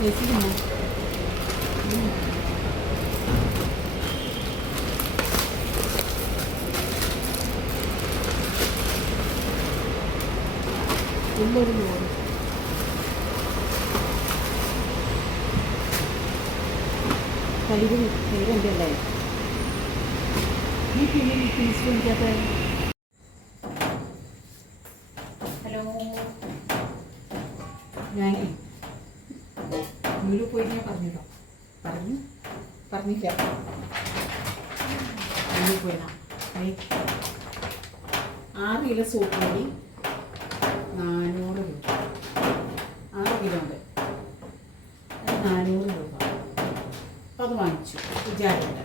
ചേച്ചിക്ക് ഉള്ളൊരു ലോഡ് തൈര് അല്ലേ ഈ ഫിനിഷ് വേണ്ടിയിട്ട്. ഹലോ, ഞാനേ വീട്ടിൽ പോയി ഞാൻ പറഞ്ഞിട്ടോ പറഞ്ഞില്ല വീട്ടിൽ പോയിനാ 6 കിലോ സോപ്പ് പൊടി 400 രൂപ. 6 കിലോ ഉണ്ട്, 400 രൂപ. അപ്പം അത് വാങ്ങിച്ചു വിചാരിച്ചിട്ട്.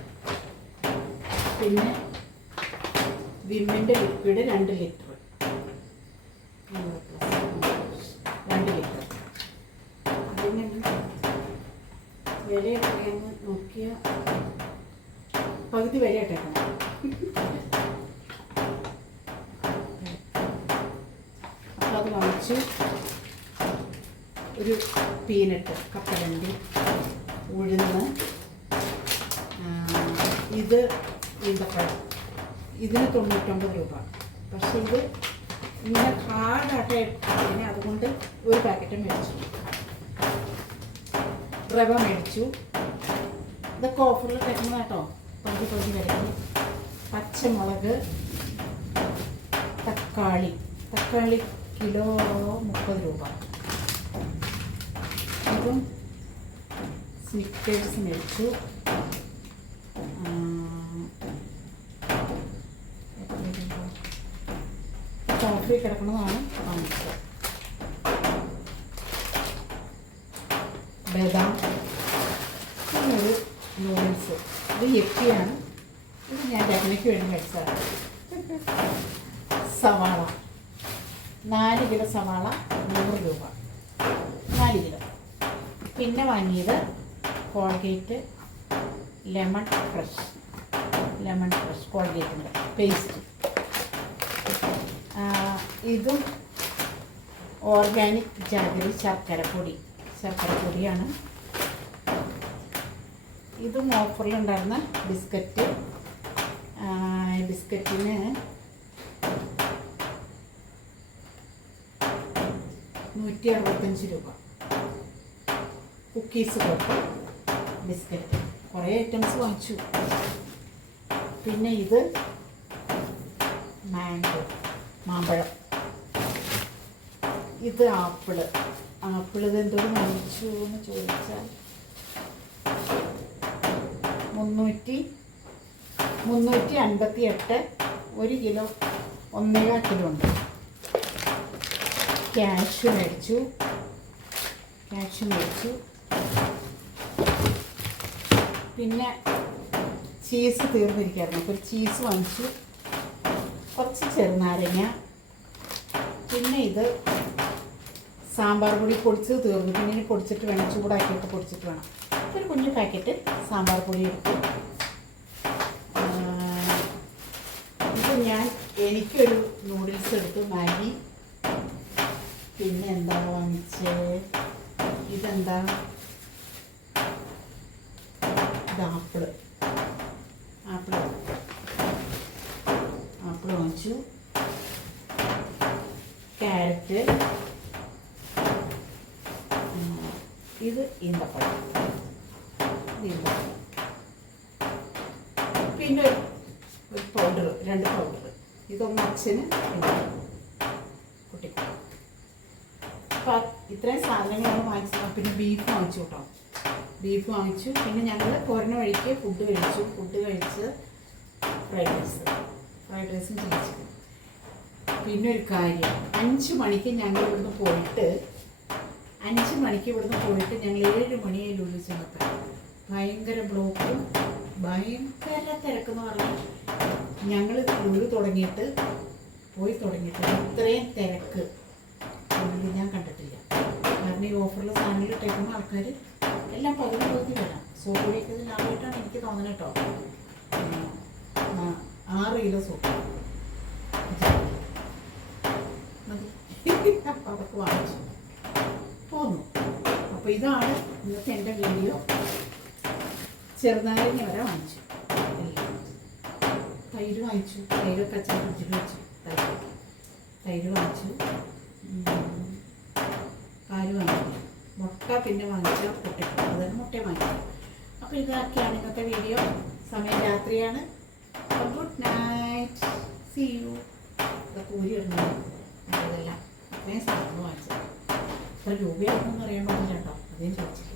പിന്നെ വിമ്മിൻ്റെ ലിക്വിഡ് 2 ലിറ്റർ, 2 ലിറ്റർ. അതിന് വില എത്രയാണെന്ന് നോക്കിയ പകുതി വില ഇട്ടേക്കണം. അപ്പോൾ അത് വാങ്ങിച്ചു. ഒരു പീനട്ട്, കപ്പലണ്ടി, ഉഴുന്ന്, ഇത് ഈന്തപ്പഴം. ഇതിന് 99 രൂപ. പക്ഷേ ഇത് ഇങ്ങനെ ഹാർഡായിട്ട് അതുകൊണ്ട് ഒരു പാക്കറ്റ് മേടിച്ചു. റവ മേടിച്ചു. ഇതൊക്കെ ഓഫറിൽ തരുന്നത് കേട്ടോ, പകുതി വിലയ്ക്ക്. പച്ചമുളക്, തക്കാളി കിലോ 30 രൂപ. ഇതും സ്നിക്കേഴ്സ് മേടിച്ചു. ഓഫറിൽ കിടക്കുന്നതാണ് വാങ്ങിച്ചത്. ബദാം, ഒരു നൂഡിൽസ്. ഇത് യപ്പിയാണ്. ഇത് ഞാൻ രചനയ്ക്ക് വേണ്ടി മേടിച്ചതാണ്. സവാള 4 കിലോ സവാള 100 രൂപ, 4 കിലോ. പിന്നെ വാങ്ങിയത് കോൾഗേറ്റ് ലെമൺ ഫ്രഷ് കോൾഗേറ്റിൻ്റെ പേസ്റ്റ്. ഇതും ഓർഗാനിക് ജാഗരി ശർക്കരപ്പൊടിയാണ്. ഇതും ഓഫറിലുണ്ടായിരുന്ന ബിസ്ക്കറ്റിന് 165 രൂപ. കുക്കീസ് തൊട്ട് ബിസ്ക്കറ്റ് കുറേ ഐറ്റംസ് വാങ്ങിച്ചു. പിന്നെ ഇത് മാമ്പഴം. ഇത് ആപ്പിള് ഇത് എന്തോരം വാങ്ങിച്ചു എന്ന് ചോദിച്ചാൽ 358. 1 കിലോ 1.25 കിലോ ഉണ്ട്. ക്യാഷ്യൂ മേടിച്ചു. പിന്നെ ചീസ് തീർന്നിരിക്കുകയായിരുന്നു, അപ്പോൾ ചീസ് വാങ്ങിച്ചു. കുറച്ച് ചെറുനാരങ്ങ. പിന്നെ ഇത് സാമ്പാർ പൊടി പൊടിച്ചത് തീർന്നു. പിന്നെ ഇനി പൊടിച്ചിട്ട് വേണം, ചൂടാക്കിയിട്ട് പൊടിച്ചിട്ട് വേണം. ഒരു കുഞ്ഞു പാക്കറ്റ് സാമ്പാർ പൊടി എടുത്തു. ഇത് എനിക്കൊരു നൂഡിൽസ് എടുത്തു, മാഗി. പിന്നെ എന്താ വാങ്ങിച്ചത്? ഇതെന്താ? ഇത് ആപ്പിള് വാങ്ങിച്ചു. ക്യാരറ്റ്. ഇത് ഈന്തപ്പഴം. പിന്നെ ഒരു പൗഡർ, 2 പൗഡർ. ഇതൊന്ന് അച്ഛന്, കുട്ടിക്ക്. അപ്പം ഇത്രയും സാധനങ്ങളാണ് വാങ്ങിച്ചത്. പിന്നെ ബീഫ് വാങ്ങിച്ചു കേട്ടോ, പിന്നെ ഞങ്ങൾ പോരുന്ന വഴിക്ക് ഫുഡ് കഴിച്ച് ഫ്രൈഡ് റൈസും ചിക്കൻ. പിന്നെ ഒരു കാര്യം, 5 മണിക്ക് ഞങ്ങൾ ഇവിടുന്ന് പോയിട്ട് ഞങ്ങൾ 7 മണിയായി ലുലു ചെന്നപ്പോൾ ഭയങ്കര ബ്ലോക്കും ഭയങ്കര തിരക്കെന്ന് പറഞ്ഞാൽ ഞങ്ങൾ ലുലു പോയി തുടങ്ങിയിട്ട് ഇത്രയും തിരക്ക് ലുലു ഞാൻ കണ്ടിട്ടില്ല. കാരണം ഈ ഓഫറിൽ സാധനങ്ങൾ ഇട്ടേക്കുന്ന ആൾക്കാർ എല്ലാം പകുതി വരാം. സോപ്പ് പൊടിയൊക്കെ ലാഭമായിട്ടാണ് എനിക്ക് തോന്നുന്നത് കേട്ടോ. 6 കിലോ സോപ്പ് മതി. അപ്പം അതൊക്കെ വാങ്ങിച്ചു പോന്നു. അപ്പോൾ ഇതാണ് ഇന്നത്തെ എൻ്റെ വീഡിയോ. ചെറുനാരങ്ങ വരെ വാങ്ങിച്ചു, എല്ലാം. തൈര് വാങ്ങിച്ചു, തൈരൊക്കെ അച്ഛൻ ഫ്രിഡ്ജിൽ വെച്ചു. തൈര് വാങ്ങിച്ചു, പാല് വാങ്ങിച്ചു, മുട്ട പിന്നെ വാങ്ങിച്ച പൊട്ടിട്ടു, അതാണ് മുട്ട വാങ്ങിച്ചു. അപ്പോൾ ഇതൊക്കെയാണ് ഇന്നത്തെ വീഡിയോ. സമയം രാത്രിയാണ്. Good night, see you. ഇതൊക്കെ ഊരി ഇടുന്നത് അതെല്ലാം അത്രയും സാധനം വാങ്ങിച്ചത്. എത്ര രൂപയാണെന്ന് അറിയാൻ പാടില്ല കേട്ടോ, അതേ ചോദിച്ചില്ല.